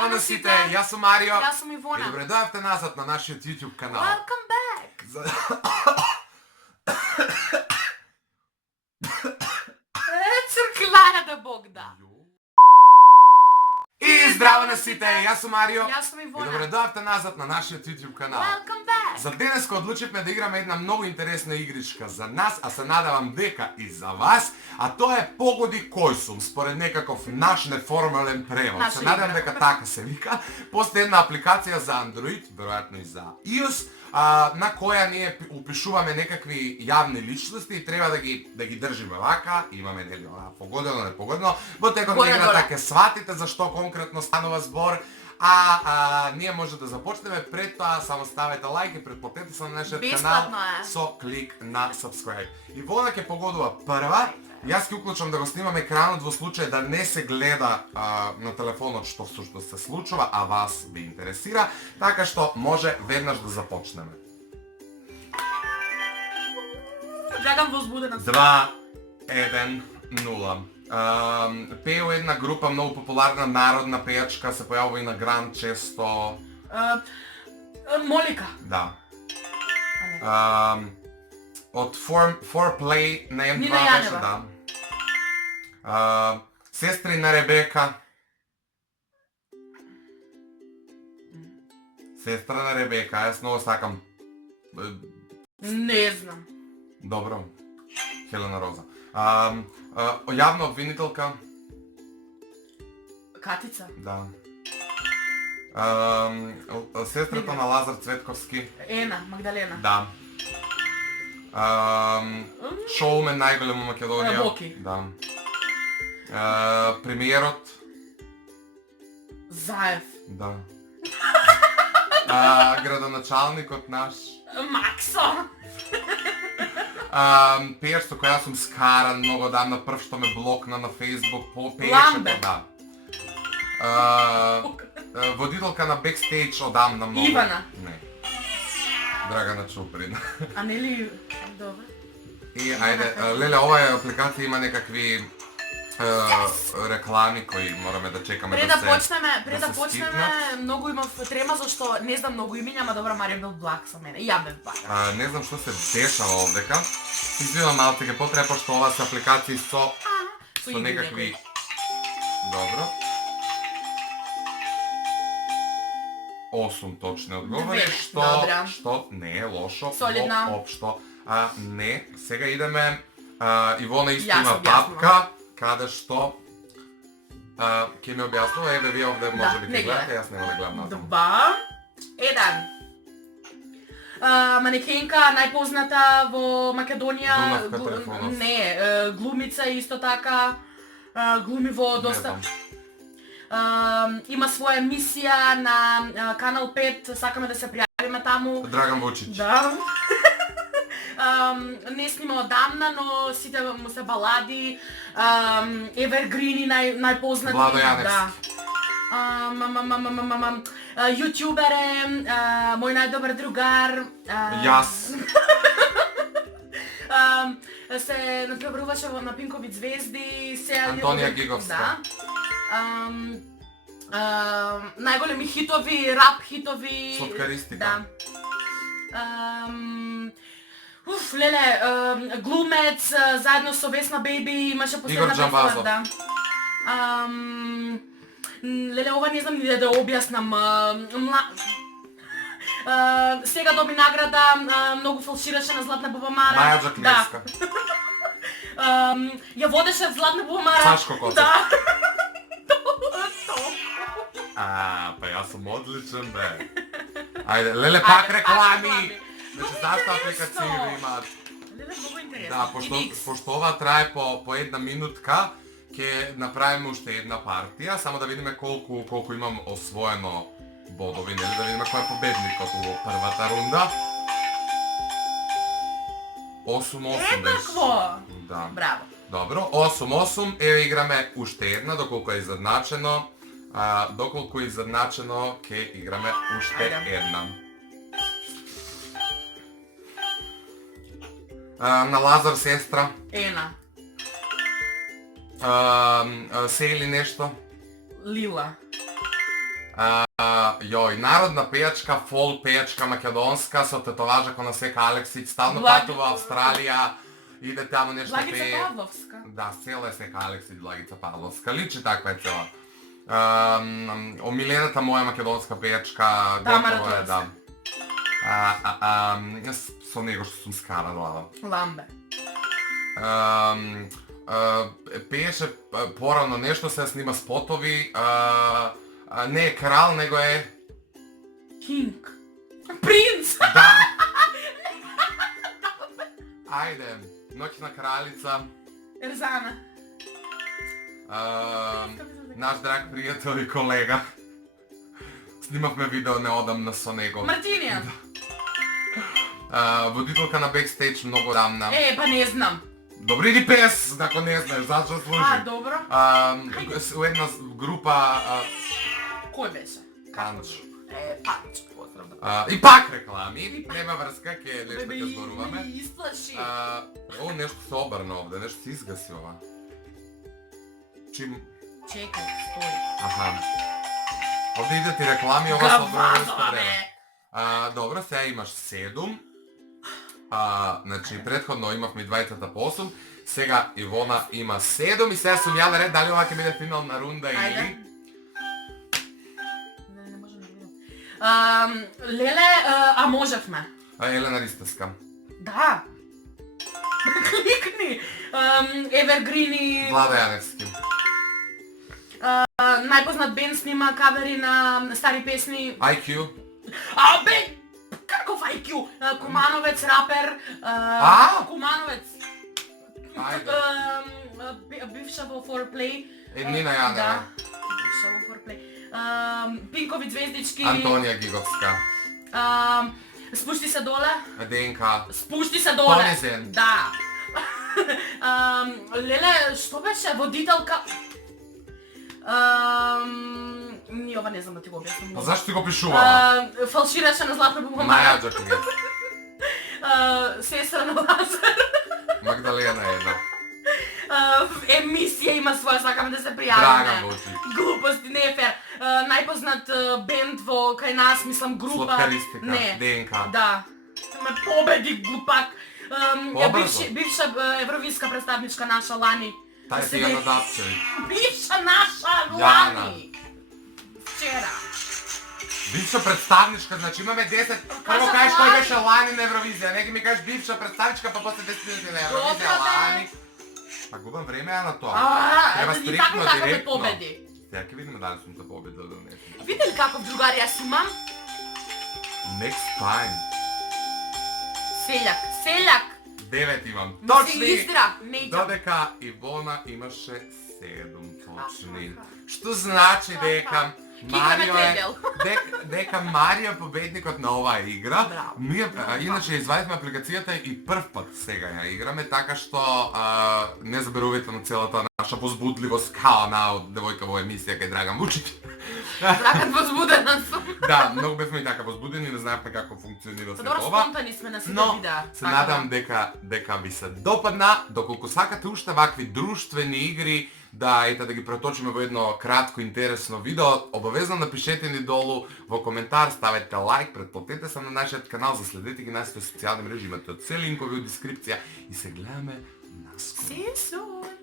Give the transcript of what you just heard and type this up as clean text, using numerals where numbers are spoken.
Здраво на сите, јас сум Марио. Јас сум Ивона. И добре дојавте назад на нашиот YouTube канал. Welcome back. Црклара да Бог да. И здраво на сите, јас сум Марио. Јас сум И Ивона. добре дојавте назад на нашиот YouTube канал. Welcome back. За денеска одлучивме да играме една многу интересна игричка за нас, а се надевам дека и за вас, а тоа е Погоди кој сум, според некаков наш неформален превод. Наша Се надевам игра. дека така се вика. Постои една апликација за Android, веројатно и за iOS, на која ние упишуваме некакви јавни личности и треба да ги држиме вака, имаме нели погодено, непогодено, во текот на играта ќе сватите за што конкретно станува збор. Ние може да започнеме, пред тоа само ставете лайк и претплатете се на нашиот канал Бесплатно е. со клик на subscribe. Ивона ќе погодува прва. Јас ќе уклучам да го снимам екранот во случај да не се гледа на телефонот што всушност се случува, а вас ви интересира, така што може веднаш да започнеме. Чакам возбудена. 2, 1, 0. Пее у една група многу популарна народна пејачка, се појавува и на Гранд често. Молика. Да. Од Foreplay на Нина М2 беше, Јанева. да. Сестри на Ребека. Сестра на Ребека, јас многу сакам. Не знам. Добро. Хелена Роза. Јавна обвинителка. Катица. Да. Сестрата на Лазар Цветковски. Ена, Магдалена. Да. Шоумен најголем во Македонија. Боки. Да. Премиерот. Заев. Да. Градоначалникот наш. Максо. Пееш со која сум скаран многу одамна, прв што ме блокна на Facebook, пееше Ламбе. да. Водителка на бекстејдж одамна многу. Ивана. Не. Драгана Чуприн. А нели добро. И ајде, леле, оваа апликација има некакви реклами кои мораме да чекаме Пред да да се почнеме, скипнат. многу имав трема зашто не знам многу имиња, ама добра Марио бил благ со мене. И ја бев благ. Не знам што се дешава овдека. Извинувам малку ќе потреба пошто ова се апликации со игри некакви. Добро. 8 точни одговори, Две, што добра. што не е лошо. Солидна. Општо. Не, сега идеме. Ивона исто Јас има објаснувам. папка, каде што ќе ми објаснува, еве вие овде може би не ќе гледате, гледај. јас нема да гледам на тоа. 2, 1. Манекенка најпозната во Македонија. Дунавка Трифонов. Не, глумица исто така. Глуми во Не доста. знам. Има своја мисија на Канал 5, сакаме да се пријавиме таму. Драган Вучич. Да. Не снима одамна, но сите му се балади, евергрини најпознати. Владо Јаневски. Да. Јутјубер е, мој најдобар другар. Јас. Се напребаруваше на Пинкови звезди, се Антонија Гиговска. Да. Најголеми хитови, рап хитови. Слоткаристика. Да. Леле, глумец, заедно со Весна Бејби имаше последна Игор Џамбазов. Да. Леле, ова не знам ни да објаснам. Сега доби награда, многу фалшираше на Златна Бубамара. Маја Джаклевска. Да. Ја водеше Златна Бубамара. Сашко Коцев. Да. Па јас сум одличен, бе. Ајде, леле, пак реклами. Значи, зашто апликации ви имаат? Леле, многу интересно. Да, пошто ова трае по една минутка, ќе направиме уште една партија, само да видиме колку имам освоено бодови, нели, да видиме кој е победникот во првата рунда. 8-8 беше. Еднакво. Да. Браво. Добро, 8-8, еве играме уште една, доколку е изедначено. Доколку е изедначено, ќе играме уште една. На Лазар сестра. Ена. Се или нешто? Лила. Јој, народна пејачка, фолк пејачка македонска со тетоважа ко на Сека Алексиќ, стално Благи- патува Австралија, иде таму нешто Благица пее. Павловска. Да, села е Сека Алексиќ, Благица Павловска, личи таква е цела. Омилената моја македонска пејачка, Тамара готово е, да. Тројска. Со него што сум скарадала. Ламбе. Пееше порано нешто, се снима спотови, не е крал, него е... Кинг. Принц. Да! Ајде, Ноќна кралица, Ерзана. наш драг пријател и колега. Снимавме видео неодамна со него. Мартинија. Водителка на бекстејдж, многу рамна. Па не знам. Добри ли пес, ако не знаеш, зашто служи? Добро. У една група... Кој беше? Панч. Панч, поздрав. И пак реклами, нема врска, ке нешто Бебе, ќе зборуваме. и исплаши. О, нешто се обрна овде, нешто се изгаси ова. Чим... Чекај, стои. Аха. Овде идат и реклами, ова се обрна исто Гавазова, време. бе. Добро, сега имаш 7. Значи, предходно имавме двајцата по 8, сега Ивона има 7 и сега сум ја наред, дали ова ќе биде финална рунда Ајде. или... Не можам да видам. Леле, можевме. Елена Ристевска. Да. Кликни. Евергрини. Влада Јаневски. Најпознат бенд снима кавери на стари песни. IQ. Бе! Каков IQ? Кумановец, рапер. Кумановец. Ајде. Бивша во Foreplay. Нина Јанева. Да. Бивша во Foreplay. Пинкови звездички. Антонија Гиговска. Спушти се доле. ДНК. Спушти се доле. Понизен. Да. Леле, што беше? Водителка. Ни ова не знам да ти го објаснам. Па зашто ти го пишувала? Фалшираше на златна Маја бубамара. Джакогет. Сестра на Лазар. Магдалена една. Емисија има своја, сакаме да се Драган пријавиме. Вучич. Глупости, не е фер. Најпознат бенд во кај нас, мислам група. Слоткаристика. Не. ДНК. Да. Ме победи глупак. Побрзо. Бивша евровиска представничка наша Лани. Тај си Јана Дапчевиќ. Бивша наша Јана. Лани. Вчера. Бивша представничка, значи имаме 10. Прво Кажа кажеш кој Лани. беше Лани на Евровизија, не ги ми кажеш бивша представничка, па после 10 минути на Евровизија Добра, бе. Лани. Па губам време ја на тоа. Треба Ни стриктно, така да директно. победи. Сега ќе видиме дали сум те победил или не. Виде ли каков другар јас имам? Next time. Селјак. 9 имам. Се Точни! издира, не иđa. Додека Ивона имаше 7 точни. Што значи дека Марио е предел. дека Марио е победникот на оваа игра. Браво. Ние иначе извадивме апликацијата и прв пат сега ја играме, така што не заберувате на целата наша возбудливост као на од девојка во емисија кај Драган Вучич. Драган возбудена сум. Да, многу бевме и така возбудени, не знаевме како функционира Па сето добро, ова. спонтани сме на сите Но видеа. се Така надам да. дека ви се допадна, доколку сакате уште вакви друштвени игри да ги преточиме во едно кратко интересно видео, обавезно напишете ни долу во коментар, ставете лайк, претплатете се на нашиот канал, заследете ги нашите социјални мрежи, имате од се линкови од дескрипција и се гледаме наскоро. See you soon.